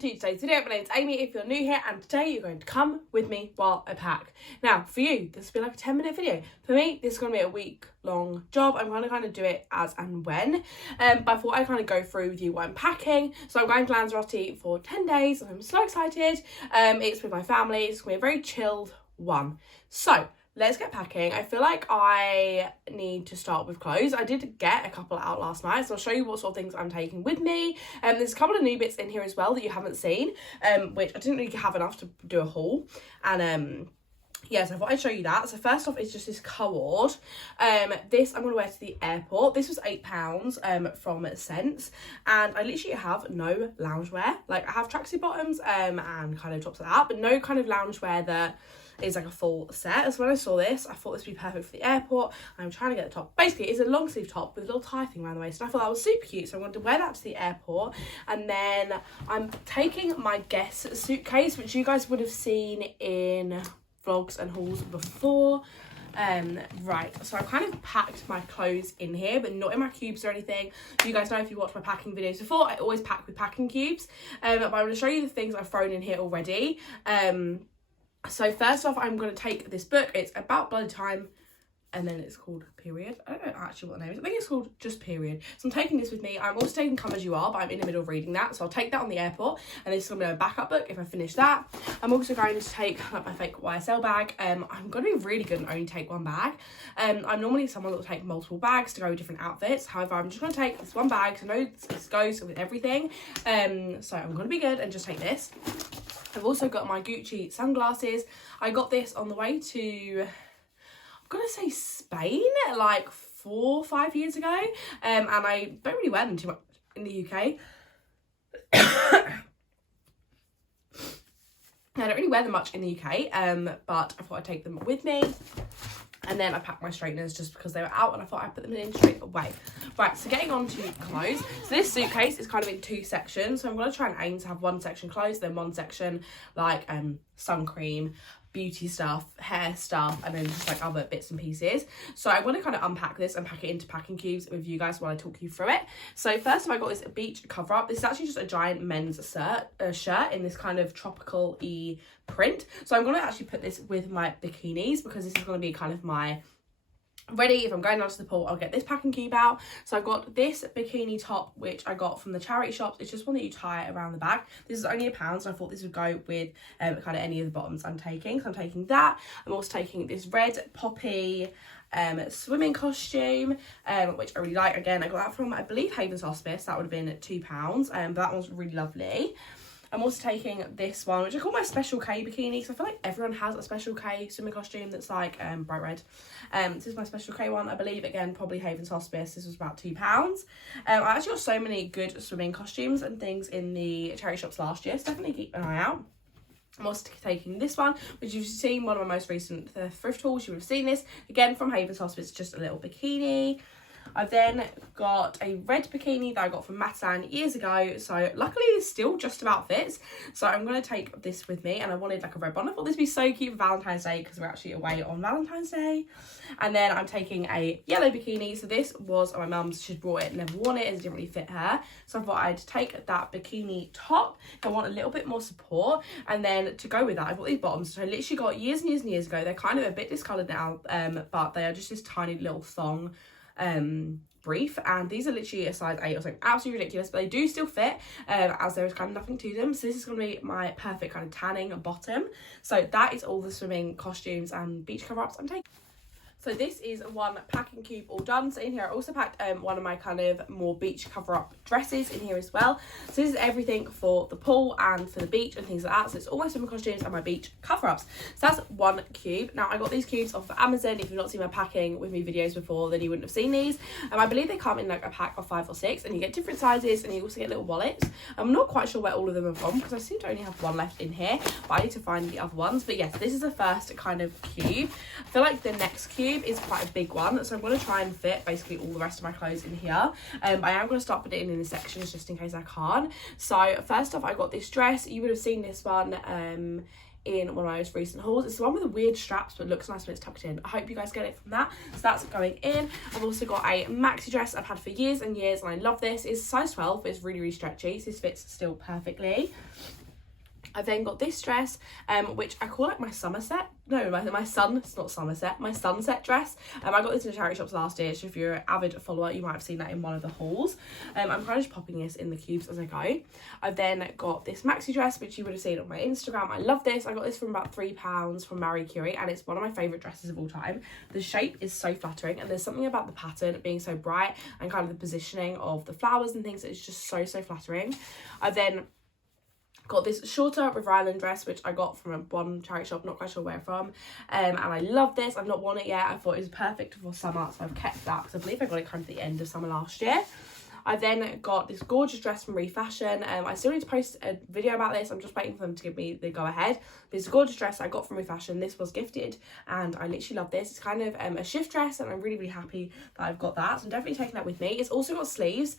to today's video. My name's Amy if you're new here, and today you're going to come with me while I pack. Now for you, this will be like a 10-minute video. For me, this is going to be a week-long job. I'm going to kind of do it as and when. But I thought I'd kind of go through with you what I'm packing. So I'm going to Lanzarote for 10 days. I'm so excited. It's with my family. It's going to be a very chilled one. So let's get packing. I feel like I need to start with clothes. I did get a couple out last night, so I'll show you what sort of things I'm taking with me. There's a couple of new bits in here as well that you haven't seen, which I didn't really have enough to do a haul. And yeah, so I thought I'd show you that. So first off is just this cord. This I'm going to wear to the airport. This was £8 from Sense, and I literally have no loungewear. Like, I have tracksuit bottoms and kind of tops like that, but no kind of loungewear that is like a full set. So when I saw this, I thought this would be perfect for the airport. I'm trying to get the top. Basically, it's a long sleeve top with a little tie thing around the waist, and I thought that was super cute, so I wanted to wear that to the airport. And then I'm taking my Guess suitcase, which you guys would have seen in vlogs and hauls before. Right, so I've kind of packed my clothes in here, but not in my cubes or anything. You guys know, if you watched my packing videos before, I always pack with packing cubes. But I'm going to show you the things I've thrown in here already. So first off, I'm going to take this book. It's about bloody time, and then it's called Period. I don't know actually what the name is. I think it's called just Period. So I'm taking this with me. I'm also taking Come As You Are, but I'm in the middle of reading that, so I'll take that on the airport, and this is going to be a backup book if I finish that. I'm also going to take like my fake YSL bag. I'm going to be really good and only take one bag. I'm normally someone that will take multiple bags to go with different outfits. However, I'm just going to take this one bag, so I know this goes with everything. So I'm going to be good and just take this. I've also got my Gucci sunglasses. I got this on the way to, I'm going to say Spain, like 4 or 5 years ago. And I don't really wear them too much in the UK. I don't really wear them much in the UK, but I thought I'd take them with me. And then I packed my straighteners just because they were out, and I thought I'd put them in straight away. Right, so getting on to clothes. So this suitcase is kind of in 2 sections. So I'm going to try and aim to have one section clothes, then one section like sun cream, beauty stuff, hair stuff, and then just like other bits and pieces. So I want to kind of unpack this and pack it into packing cubes with you guys while I talk you through it. So first of all, I got this beach cover up. This is actually just a giant men's shirt in this kind of tropical-y print. So I'm going to actually put this with my bikinis, because this is going to be kind of my ready. If I'm going down to the pool, I'll get this packing cube out. So I've got this bikini top, which I got from the charity shops. It's just one that you tie around the back. This is only £1, so I thought this would go with kind of any of the bottoms I'm taking. So I'm taking that. I'm also taking this red poppy swimming costume, which I really like. Again, I got that from, I believe, Haven's Hospice. That would have been £2, but that one's really lovely. I'm also taking this one, which I call my Special K bikini, so I feel like everyone has a Special K swimming costume that's like bright red. This is my Special K one, I believe, again, probably Haven's Hospice. This was about £2. I actually got so many good swimming costumes and things in the charity shops last year, so definitely keep an eye out. I'm also taking this one, which you've seen one of my most recent thrift hauls. You would have seen this, again, from Haven's Hospice, just a little bikini. I've then got a red bikini that I got from Matan years ago, so luckily it still just about fits. So I'm going to take this with me, and I wanted like a red one. I thought this would be so cute for Valentine's Day, because we're actually away on Valentine's Day. And then I'm taking a yellow bikini. So this was my mum's. She'd brought it, never worn it, as it didn't really fit her. So I thought I'd take that bikini top. I want a little bit more support, and then to go with that, I bought these bottoms, which I literally got years and years and years ago. They're kind of a bit discoloured now, but they are just this tiny little thong brief, and these are literally a size 8 or something, absolutely ridiculous, but they do still fit, as there is kind of nothing to them. So this is going to be my perfect kind of tanning bottom. So that is all the swimming costumes and beach cover-ups I'm taking. So this is one packing cube all done. So in here I also packed one of my kind of more beach cover-up dresses in here as well. So this is everything for the pool and for the beach and things like that. So it's all my swimming costumes and my beach cover-ups. So that's one cube. Now I got these cubes off of Amazon. If you've not seen my packing with me videos before, then you wouldn't have seen these. I believe they come in like a pack of 5 or 6, and you get different sizes, and you also get little wallets. I'm not quite sure where all of them are from, because I seem to only have one left in here, but I need to find the other ones. But yes, this is the first kind of cube. I feel like the next cube is quite a big one, so I'm going to try and fit basically all the rest of my clothes in here. I am going to start putting it in the sections just in case I can't. So first off, I got this dress. You would have seen this one in one of my most recent hauls. It's the one with the weird straps but looks nice when it's tucked in. I hope you guys get it from that. So that's going in. I've also got a maxi dress I've had for years and years, and I love this. It's size 12, but it's really, really stretchy, so this fits still perfectly. I've then got this dress, which I call like my Somerset. No, my sun, it's not Somerset, my sunset dress. I got this in the charity shops last year, so if you're an avid follower, you might have seen that in one of the hauls. I'm kind of just popping this in the cubes as I go. I've then got this maxi dress, which you would have seen on my Instagram. I love this. I got this from about £3 from Marie Curie, and it's one of my favourite dresses of all time. The shape is so flattering, and there's something about the pattern being so bright and kind of the positioning of the flowers and things. It's just so, so flattering. I've then got this shorter River Island dress, which I got from one charity shop, not quite sure where from, and I love this. I've not worn it yet. I thought it was perfect for summer, so I've kept that because I believe I got it kind of at the end of summer last year. I then got this gorgeous dress from Refashion. I still need to post a video about this. I'm just waiting for them to give me the go ahead. But it's a gorgeous dress I got from Refashion. This was gifted and I literally love this. It's kind of a shift dress, and I'm really, really happy that I've got that. So I'm definitely taking that with me. It's also got sleeves.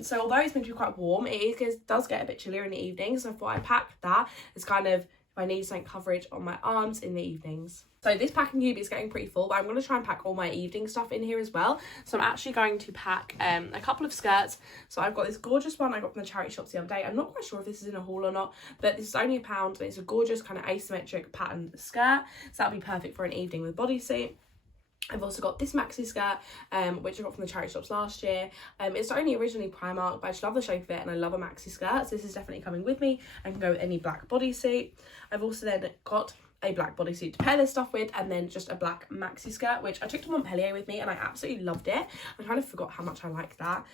So although it's meant to be quite warm, it does get a bit chillier in the evenings. So I thought I'd pack that. It's kind of, if I need some coverage on my arms in the evenings. So this packing cube is getting pretty full, but I'm going to try and pack all my evening stuff in here as well. So I'm actually going to pack a couple of skirts. So I've got this gorgeous one I got from the charity shops the other day. I'm not quite sure if this is in a haul or not, but this is only £1, and it's a gorgeous kind of asymmetric patterned skirt. So that'll be perfect for an evening with bodysuit. I've also got this maxi skirt, which I got from the charity shops last year. It's only originally Primark, but I just love the shape of it, and I love a maxi skirt. So this is definitely coming with me and can go with any black bodysuit. I've also then got a black bodysuit to pair this stuff with, and then just a black maxi skirt, which I took to Montpellier with me and I absolutely loved it. I kind of forgot how much I liked that.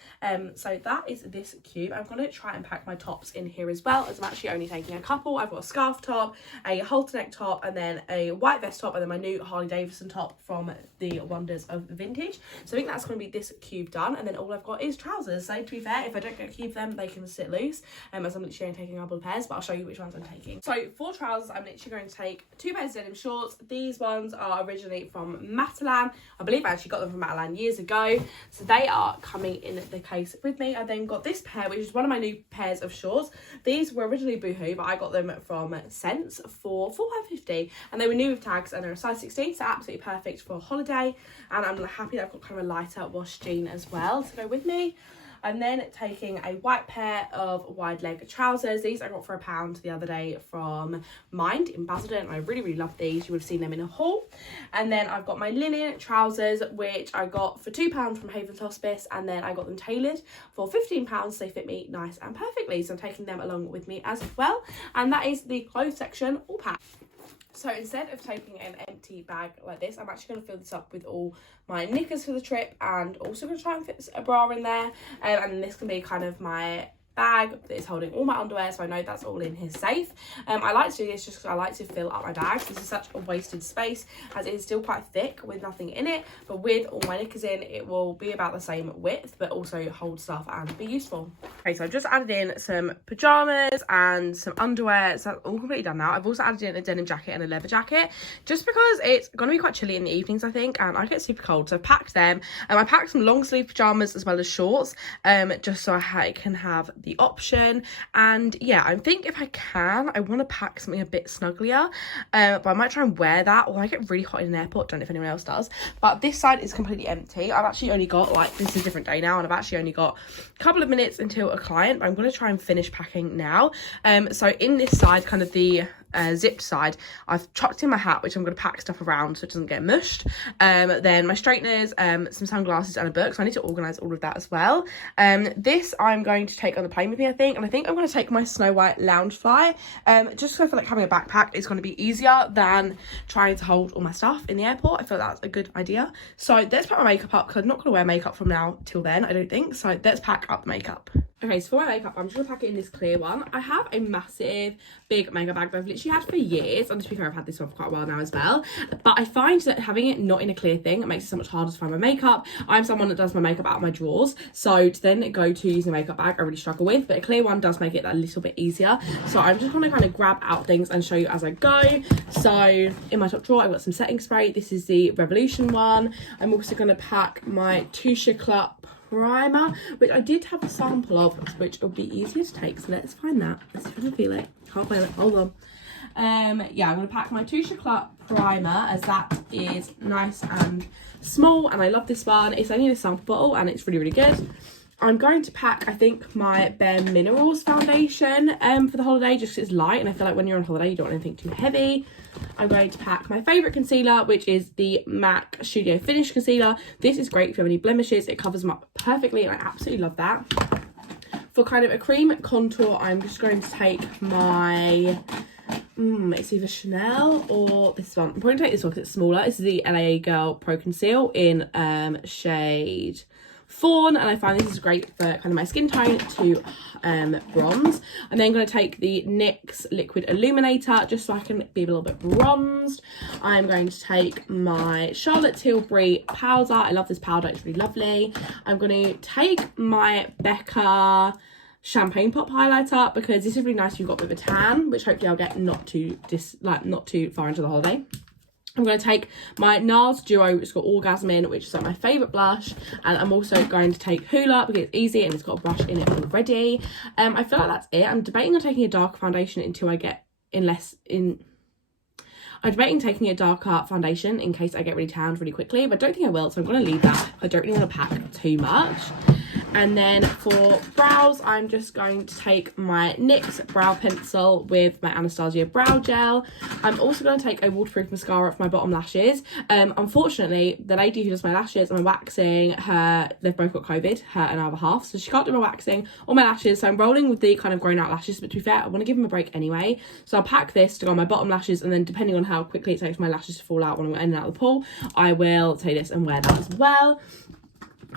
So that is this cube. I'm going to try and pack my tops in here as well, as I'm actually only taking a couple. I've got a scarf top, a halter neck top, and then a white vest top, and then my new Harley Davidson top from the Wonders of Vintage. So I think that's going to be this cube done, and then all I've got is trousers. So to be fair, if I don't get a cube them, they can sit loose, as I'm literally only taking a couple of pairs, but I'll show you which ones I'm taking. So for trousers, I'm literally going to take 2 pairs of denim shorts. These ones are originally from Matalan. I believe I actually got them from Matalan years ago, so they are coming in the case with me. I then got this pair, which is one of my new pairs of shorts. These were originally Boohoo, but I got them from Sense for £4.50, and they were new with tags, and they're a size 16, so absolutely perfect for a holiday. And I'm happy that I've got kind of a lighter wash jean as well to go with me. I'm then taking a white pair of wide leg trousers. These I got for £1 the other day from Mind in Basildon. I really, really love these. You would have seen them in a haul. And then I've got my linen trousers, which I got for £2 from Haven's Hospice, and then I got them tailored for £15. They fit me nice and perfectly, so I'm taking them along with me as well. And that is the clothes section all packed. So instead of taking an empty bag like this, I'm actually going to fill this up with all my knickers for the trip, and also going to try and fit a bra in there. And then this can be kind of my bag that is holding all my underwear, so I know that's all in here safe. I like to do this just because I like to fill up my bags. This is such a wasted space, as it is still quite thick with nothing in it, but with all my knickers in, it will be about the same width, but also hold stuff and be useful. Okay, so I've just added in some pajamas and some underwear, so that's all completely done now. I've also added in a denim jacket and a leather jacket, just because it's going to be quite chilly in the evenings, I think, and I get super cold, so I've packed them. I packed some long sleeve pajamas as well as shorts, just so I can have the option. And yeah, I think if I can, I want to pack something a bit snugglier, but I might try and wear that, or I get really hot in an airport. Don't know if anyone else does, but this side is completely empty. I've actually only got, like, this is a different day now, and I've actually only got a couple of minutes until a client, but I'm going to try and finish packing now. So in this side, kind of the zipped side, I've chucked in my hat, which I'm going to pack stuff around so it doesn't get mushed. Then my straighteners, some sunglasses and a book, so I need to organise all of that as well. This I'm going to take on the plane with me, I think, and I think I'm going to take my Snow White Loungefly, just because I feel like having a backpack is going to be easier than trying to hold all my stuff in the airport. I feel like that's a good idea. So let's put my makeup up, because I'm not going to wear makeup from now till then, I don't think, so let's pack up the makeup. Okay, so for my makeup, I'm just going to pack it in this clear one. I have a massive, big makeup bag that I've literally had for years. And to be fair, I've had this one for quite a while now as well. But I find that having it not in a clear thing, it makes it so much harder to find my makeup. I'm someone that does my makeup out of my drawers. So to then go to using a makeup bag, I really struggle with. But a clear one does make it a little bit easier. So I'm just going to kind of grab out things and show you as I go. So in my top drawer, I've got some setting spray. This is the Revolution one. I'm also going to pack my Touche Eclat primer, which I did have a sample of, which will be easier to take, so let's find that. Let's see if I can feel it. Can't feel it, hold on. Yeah, I'm going to pack my Touche Eclat primer, as that is nice and small, and I love this one. It's only in a sample bottle and it's really, really good. I'm going to pack, I think, my Bare Minerals foundation for the holiday, just because it's light, and I feel like when you're on holiday you don't want anything too heavy. I'm going to pack my favourite concealer, which is the MAC Studio Finish Concealer. This is great if you have any blemishes. It covers them up perfectly, and I absolutely love that. For kind of a cream contour, I'm just going to take my... it's either Chanel or this one. I'm probably going to take this one because it's smaller. This is the LA Girl Pro Conceal in shade Fawn, and I find this is great for kind of my skin tone to bronze. I'm then going to take the NYX Liquid Illuminator just so I can be a little bit bronzed. I'm going to take my Charlotte Tilbury powder. I love this powder, it's really lovely. I'm going to take my Becca Champagne Pop highlighter because this is really nice if you've got a bit of a tan, which hopefully I'll get not too far into the holiday. I'm going to take my NARS Duo, which has got Orgasm in, which is like my favourite blush. And I'm also going to take Hoola because it's easy and it's got a brush in it already. I feel like that's it. I'm debating on taking a darker foundation until I get I'm debating taking a darker foundation in case I get really tanned really quickly, but I don't think I will, so I'm going to leave that. I don't really want to pack too much. And then for brows, I'm just going to take my NYX brow pencil with my Anastasia brow gel. I'm also going to take a waterproof mascara for my bottom lashes. Unfortunately, the lady who does my lashes and my waxing, they've both got COVID, her and our other half, so she can't do my waxing or my lashes, so I'm rolling with the kind of grown out lashes, but to be fair, I want to give them a break anyway. So I'll pack this to go on my bottom lashes, and then depending on how quickly it takes my lashes to fall out when I'm in and out of the pool, I will take this and wear that as well.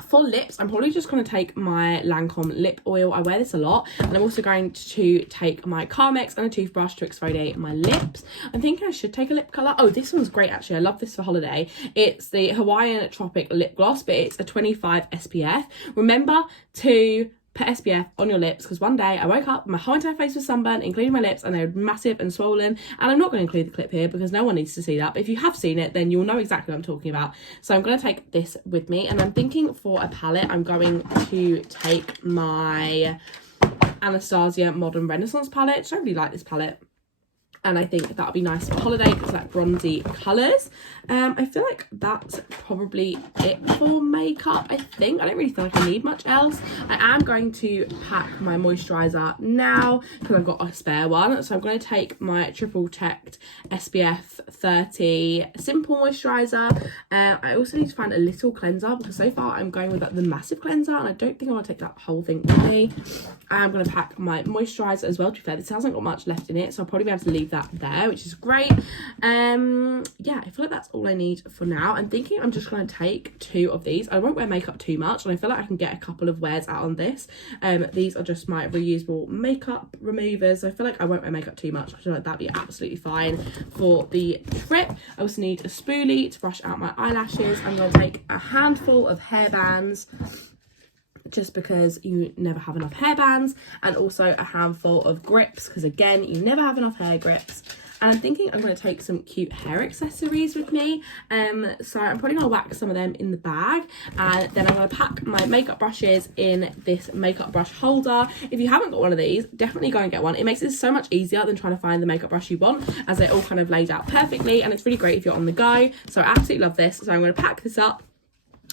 For lips, I'm probably just going to take my Lancome lip oil. I wear this a lot. And I'm also going to take my Carmex and a toothbrush to exfoliate my lips. I'm thinking I should take a lip colour. Oh, this one's great actually. I love this for holiday. It's the Hawaiian Tropic Lip Gloss, but it's a 25 SPF. Remember to put SPF on your lips, because one day I woke up, my whole entire face was sunburned, including my lips, and they were massive and swollen. And I'm not going to include the clip here because no one needs to see that, but if you have seen it, then you'll know exactly what I'm talking about. So I'm going to take this with me, and I'm thinking for a palette, I'm going to take my Anastasia Modern Renaissance palette. I don't really like this palette, and I think that'll be nice for holiday because like bronzy colours. I feel like that's probably it for makeup. I don't really feel like I need much else. I am going to pack my moisturiser now because I've got a spare one. So I'm going to take my triple checked SPF 30 simple moisturiser. I also need to find a little cleanser because so far I'm going with the massive cleanser, and I don't think I want to take that whole thing with me. I'm going to pack my moisturiser as well. To be fair, this hasn't got much left in it, so I'll probably be able to leave that there, which is great. Yeah, I feel like that's all I need for now. I'm thinking I'm just going to take 2 of these. I won't wear makeup too much, and I feel like I can get a couple of wears out on this. These are just my reusable makeup removers. I feel like I won't wear makeup too much. I feel like that'd be absolutely fine for the trip. I also need a spoolie to brush out my eyelashes. I'm going to take a handful of hairbands, just because you never have enough hairbands, and also a handful of grips because again, you never have enough hair grips. And I'm thinking I'm going to take some cute hair accessories with me. So I'm probably going to wax some of them in the bag, and then I'm going to pack my makeup brushes in this makeup brush holder. If you haven't got one of these, definitely go and get one. It makes it so much easier than trying to find the makeup brush you want, as they're all kind of laid out perfectly, and it's really great if you're on the go. So I absolutely love this. So I'm going to pack this up,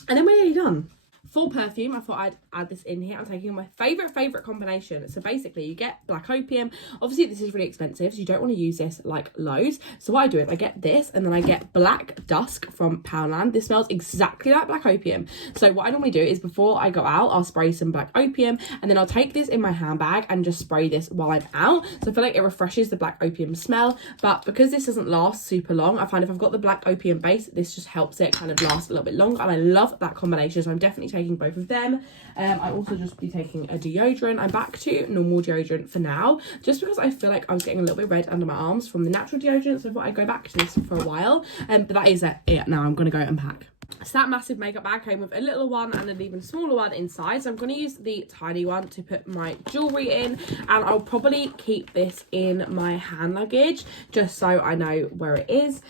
and then we're nearly done. For perfume, I thought I'd add this in here. I'm taking my favourite combination. So basically you get Black Opium. Obviously this is really expensive, so you don't want to use this like loads. So what I do is I get this, and then I get Black Dusk from Poundland. This smells exactly like Black Opium. So what I normally do is before I go out, I'll spray some Black Opium, and then I'll take this in my handbag and just spray this while I'm out. So I feel like it refreshes the Black Opium smell. But because this doesn't last super long, I find if I've got the Black Opium base, this just helps it kind of last a little bit longer, and I love that combination. So I'm definitely taking both of them. I also just be taking a deodorant. I'm back to normal deodorant for now, just because I feel like I was getting a little bit red under my arms from the natural deodorant, so I thought I'd go back to this for a while. But that is it now. I'm going to go and pack. So that massive makeup bag came with a little one and an even smaller one inside. So I'm going to use the tiny one to put my jewellery in, and I'll probably keep this in my hand luggage just so I know where it is.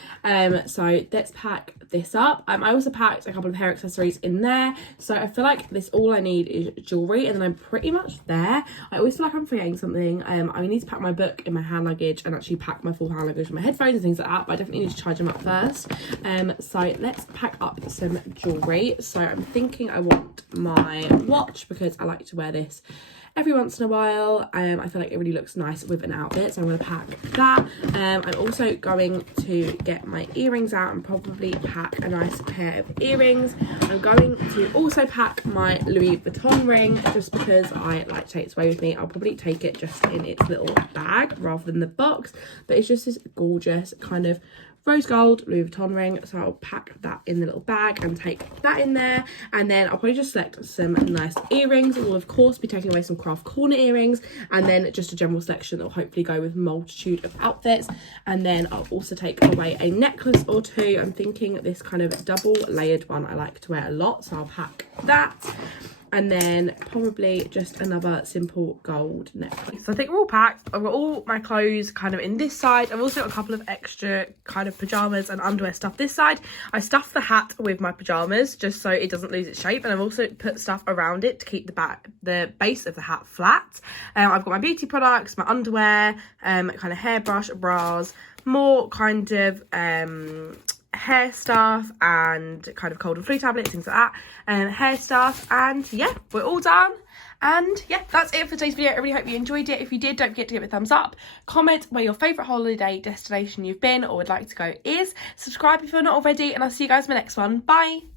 So let's pack this up. I also packed a couple of hair accessories in there. So I feel like all I need is jewellery, and then I'm pretty much there. I always feel like I'm forgetting something. I need to pack my book in my hand luggage and actually pack my full hand luggage with my headphones and things like that, but I definitely need to charge them up first. So let's pack up some jewellery. So I'm thinking I want my watch because I like to wear this every once in a while. I feel like it really looks nice with an outfit, so I'm going to pack that. I'm also going to get my earrings out and probably pack a nice pair of earrings. I'm going to also pack my Louis Vuitton ring just because I like to take it away with me. I'll probably take it just in its little bag rather than the box, but it's just this gorgeous kind of rose gold Louis Vuitton ring, so I'll pack that in the little bag and take that in there. And then I'll probably just select some nice earrings. We'll of course be taking away some craft corner earrings, and then just a general selection that will hopefully go with a multitude of outfits. And then I'll also take away a necklace or two. I'm thinking this kind of double layered one I like to wear a lot, so I'll pack that. And then probably just another simple gold necklace. So I think we're all packed. I've got all my clothes kind of in this side. I've also got a couple of extra kind of pyjamas and underwear stuff this side. I stuffed the hat with my pyjamas just so it doesn't lose its shape, and I've also put stuff around it to keep the base of the hat flat. I've got my beauty products, my underwear, kind of hairbrush, bras, more kind of hair stuff and kind of cold and flu tablets, things like that, hair stuff. And yeah, we're all done. And yeah, that's it for today's video. I really hope you enjoyed it. If you did, don't forget to give it a thumbs up, comment where your favourite holiday destination you've been or would like to go is, subscribe if you're not already, and I'll see you guys in my next one. Bye.